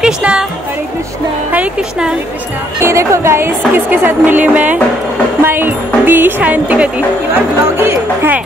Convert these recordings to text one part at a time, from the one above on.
कृष्णा हरे कृष्णा हरे कृष्णा हरे कृष्णा। ये देखो गाइस किसके साथ मिली मैं, माई दी शांति कदी है।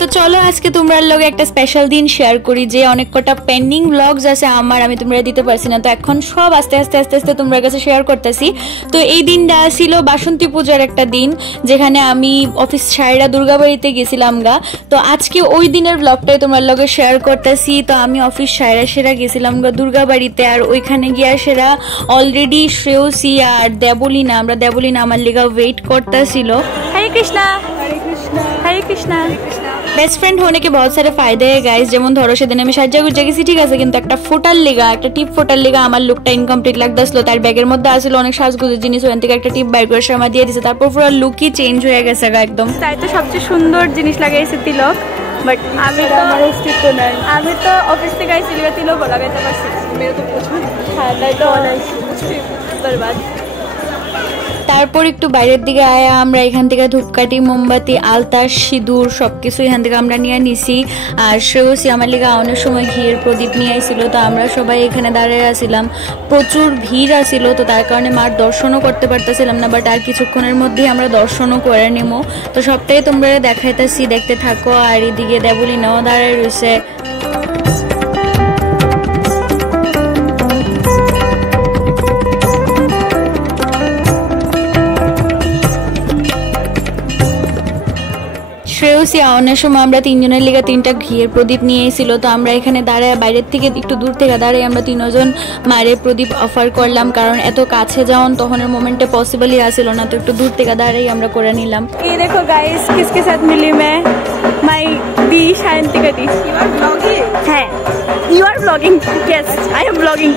তো চলো আজকে তোমরা লগে একটা স্পেশাল দিন শেয়ার করি, যে অনেক কটা পেন্ডিং ব্লগস আছে আমার, আমি তোমরা দিতে পারছি না, তো এখন সব আস্তে আস্তে আস্তে আস্তে তোমার কাছে শেয়ার করতেছি। তো এই দিনটা ছিল বাসন্তী পূজার একটা দিন, যেখানে আমি অফিস সাইরা দুর্গাবাড়িতে গেছিলাম গা। তো আজকে ওই দিনের ব্লগটাই তোমার লগে শেয়ার করতেছি। তো আমি অফিস সাইরা সেরা গেছিলাম গা দুর্গাবাড়িতে, আর ওইখানে গিয়া সেরা অলরেডি শ্রেয়সী আর দেবলীনা, আমরা দেবলীনা আমার লিগা ওয়েট করতেছিল। हरे कृष्णा हरे कृष्णा हरे कृष्णा हरे कृष्णा। बेस्ट फ्रेंड होने के बहुत सारे फायदे है गाइस, যেমন ধরো সেদিন আমি সাজ্জা গুজ্জা গেছি ঠিক আছে, কিন্তু একটা ফোটার লেগা, একটা টিপ ফোটার লেগা আমার লুকটা ইনকমপ্লিট লাগতেছিল। তার ব্যাগের মধ্যে আসলে অনেক সাজগুজের জিনিস, ওখান থেকে একটা টিপ বাইর করে সামা দিয়ে দিছে, তারপর পুরো লুকই চেঞ্জ হয়ে গেছে একদম। তাই তো সবচেয়ে সুন্দর জিনিস লাগাইছে তিলক, বাট আমি তো আমার অস্তিত্ব নাই, আমি তো অফিস থেকে আইছি তিলক লাগাইতে পারছি, মেরে তো প্রচুর হ্যাঁ, তাই তো বরবাদ। তারপর একটু বাইরের দিকে আয়া আমরা এখান থেকে ধূপকাঠি, মোমবাতি, আলতা, সিঁদুর সবকিছু এখান থেকে আমরা নিয়ে নিছি। আর শ্রেয়সী আমার লিগা অনেক সময় ঘিয়ের প্রদীপ নিয়ে আইছিল, তো আমরা সবাই এখানে দাঁড়িয়ে আসছিলাম, প্রচুর ভিড় আসছিল, তো তার কারণে মার দর্শনও করতে পারতেছিলাম না, বাট আর কিছুক্ষণের মধ্যেই আমরা দর্শনও করে নেবো। তো সবটাই তোমরা দেখাইতেছি, দেখতে থাকো। আর এদিকে দেবলীনাও দাঁড়ায় রয়েছে। শ্রেয়সী আওয়ানোর সময় আমরা তিনজনের লিগে তিনটা ঘিয়ের প্রদীপ নিয়ে এসেছিল, তো আমরা এখানে দাঁড়ায় বাইরের থেকে একটু দূর থেকে দাঁড়িয়ে আমরা তিনজন মায়ের প্রদীপ অফার করলাম, কারণ এত কাছে যাওয়ান তখনের মোমেন্টে পসিবলই আসছিল না, তো একটু দূর থেকে দাঁড়িয়ে আমরা করে নিলাম। এই দেখো গাইস কিসকে সাথ মিলি मैं, माई दी शांति कदी। You are blogging? হ্যাঁ, you are blogging? Yes I am blogging.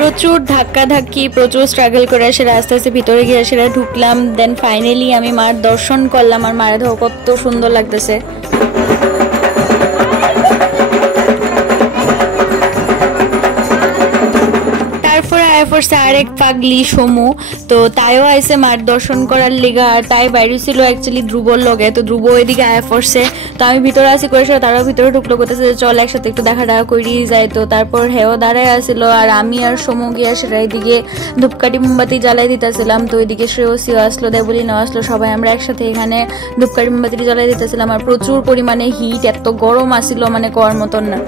প্রচুর ধাক্কা ধাক্কি, প্রচুর স্ট্রাগল করে সেটা আস্তে আস্তে ভিতরে গিয়ে সেটা ঢুকলাম। দেন ফাইনালি আমি মার দর্শন করলাম, আর মায়ের দেখো কত সুন্দর লাগতেছে। আরেক পাগলি সমু, তো তাইও আইসে মার দর্শন করার লিগা, আর তাই বাইরে ছিল অ্যাকচুয়ালি ধ্রুবর লগে, তো ধ্রুব এদিকে আয়া পড়ছে, তো আমি ভিতরে আসি করে তারাও ভিতরে ঢুকলো, করতেছে চল একসাথে একটু দেখা টাকা করি যায়। তো তারপর হেও দাঁড়ায় আসছিল, আর আমি আর সমু গিয়া সেটা এদিকে ধূপকাঠি মোমবাতি জ্বালাই দিতেছিলাম। তো ওইদিকে শ্রেয়সীও আসলো, দেবলীনাও আসলো, সবাই আমরা একসাথে এখানে ধূপকাঠি মোমবাতি জ্বালাই দিতেছিলাম। আর প্রচুর পরিমাণে হিট, এত গরম আসছিল মানে করার মতন না।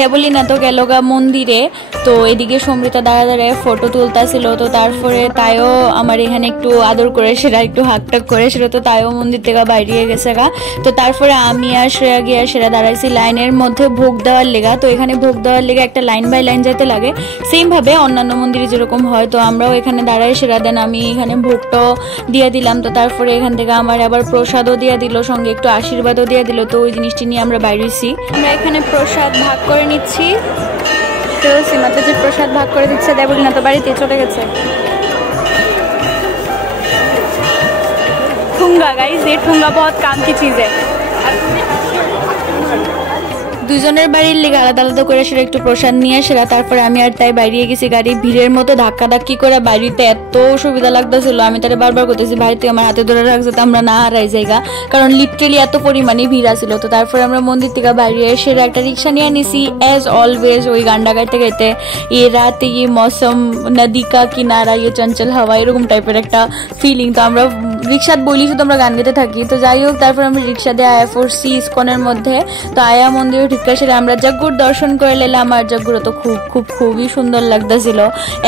দেবলীনা তো গেল গা মন্দিরে, তো এদিকে সমৃতা দাঁড়া দাঁড়ায় ফটো তুলতেছিল, তো তারপরে তাইও আমার এখানে একটু আদর করে সেটা একটু হাকটাক করে সেটা, তো তাইও মন্দির থেকে বাইরে গেছে গা। তো তারপরে আমি আর শ্রেয়া গিয়া সেটা দাঁড়াইছি লাইনের মধ্যে ভোগ দেওয়ার লেগা। তো এখানে ভোগ দেওয়ার লেগে একটা লাইন বাই লাইন যেতে লাগে, সেম ভাবে অন্যান্য মন্দিরে যেরকম হয়, তো আমরাও এখানে দাঁড়াই সেরা। দেন আমি এখানে ভোগটাও দিয়ে দিলাম, তো তারপরে এখান থেকে আমার আবার প্রসাদও দিয়ে দিল, সঙ্গে একটু আশীর্বাদও দিয়ে দিল। তো ওই জিনিসটি নিয়ে আমরা বাইরেছি, আমরা এখানে প্রসাদ ভাগ করে নিচ্ছি। সীমাতে যে প্রসাদ ভাগ করে দিচ্ছে, দেবলীনা তো বাড়িতে চলে গেছে। ठुंगा गाइस, ये ठुंगा बहुत काम की चीज है। দুজনের বাড়ির লিগে আলাদা আলাদা করে সেটা একটু প্রসাদ নিয়ে সেরা, তারপরে আমি আর তাই বাইরে গেছি। গাড়ি ভিড়ের মতো ধাক্কা ধাক্কি করে বাড়িতে এত সুবিধা লাগতেছিল, আমি তারা বারবার করতেছি ভাই তুই আমার হাতে ধরে রাখছে, তো আমরা না হারাই জায়গা, কারণ লিটারেলি এত পরিমাণে ভিড় আসছিল। তো তারপরে আমরা মন্দির থেকে বাইরে এসে একটা রিক্সা নিয়ে নিছি এজ অলওয়েজ, ওই গানটা গাইতে গাইতে এ রাতে ইয়ে মৌসম নদী কা কিনারা ইয়ে চঞ্চল হাওয়া এরকম টাইপের একটা ফিলিং। তো আমরা রিক্সাত বলি শুধু আমরা গান গাইতে থাকি। তো যাই হোক, তারপর আমরা রিক্সা দিয়ে আয়া পড়ছি ইস্কনের মধ্যে। তো আয়া মন্দিরে ঢুকে সেটা আমরা যজ্ঞর দর্শন করে নিলাম, আর যজ্ঞটা তো খুবই সুন্দর লাগতেছিল,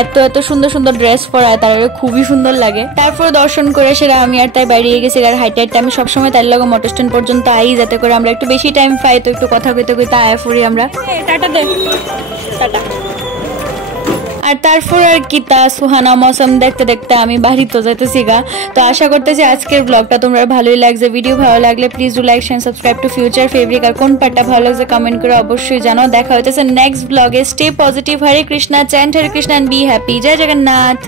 এত এত সুন্দর সুন্দর ড্রেস পরায় তার খুবই সুন্দর লাগে। তারপর দর্শন করে সেটা আমি আর তাই বাইরে গেছি। আর হাইট আমি সবসময় তার লগে মোটর স্ট্যান্ড পর্যন্ত আই, যাতে করে আমরা একটু বেশি টাইম পাই, তো একটু কথা কইতে কইতে আয়া পড়ি আমরা। টাটা দে, টাটা। আর আর তারপর আর কি তা সুহানা মৌসুম দেখতে দেখতে আমি বাড়ি তো যাইতেছি গা। তো আশা করতেছি আজকের ব্লগটা তোমরা ভালোই লাগছে। ভিডিও ভালো লাগলে please do like share subscribe to Future Fabric. আর কোন পার্টটা ভালো লাগছে কমেন্ট করে অবশ্যই জানাও। দেখা হইতেছে নেক্সট ব্লগে। Stay positive. Hare Krishna, chant Hare Krishna and be happy. জয় জগন্নাথ।